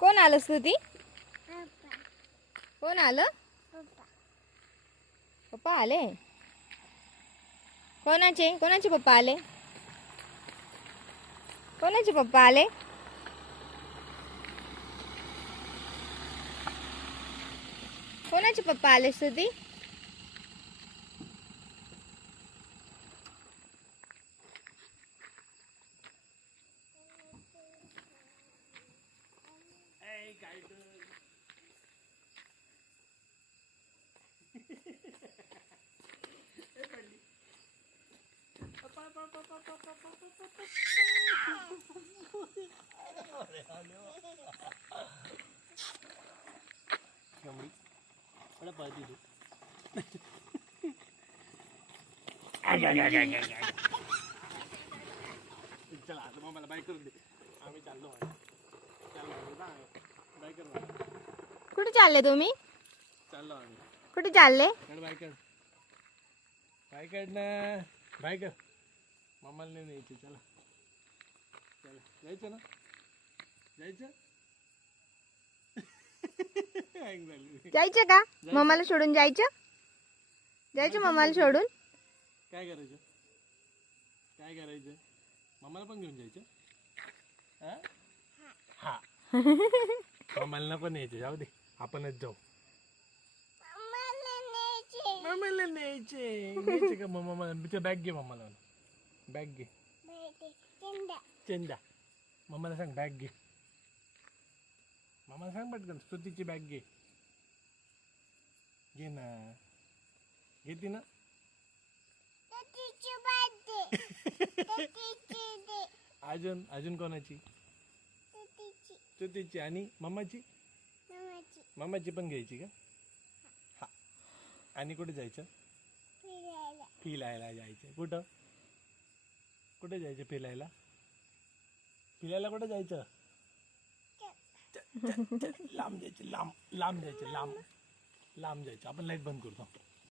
कोण आलं स्तुती? कोण आलं? पप्पा आले. कोणाचे पप्पा आले? कोणाचे पप्पा आले? कोणाचे पप्पा आले स्तुती? चला आता मग मला बाय करून दे. आम्ही चाललो बाय कर. कुठे चालले तुम्ही? चाललो आम्ही. कुठे चालले? बाय कर ना. बाय कर. मम्माला नाही न्यायची. चला चला जायचं ना. जायचं जायचं का? मम्माला सोडून जायचं? जायचं मम्माला सोडून? काय करायचं? काय करायचं? मम्माला पण घेऊन जायचं? हा मम्माला पण न्यायचं. जाऊ दे आपणच जाऊ. मम्माला न्यायचे का? मम्मा बॅग घे. मम्माला बॅग घे. चंदा मम्माला सांग बॅग घे. मम्माला सांग पटकन स्तुतीची बॅग घे. घे ना. घेते ना. अजून कोणाची? स्तुतीची. आणि मम्माची? मम्माची पण घ्यायची का? हा. आणि कुठे जायचं? फिरायला जायचं. कुठे जायचं फिरायला? कुठे जायचं? लांब जायचं. लांब जायचं. आपण लाईट बंद करतो.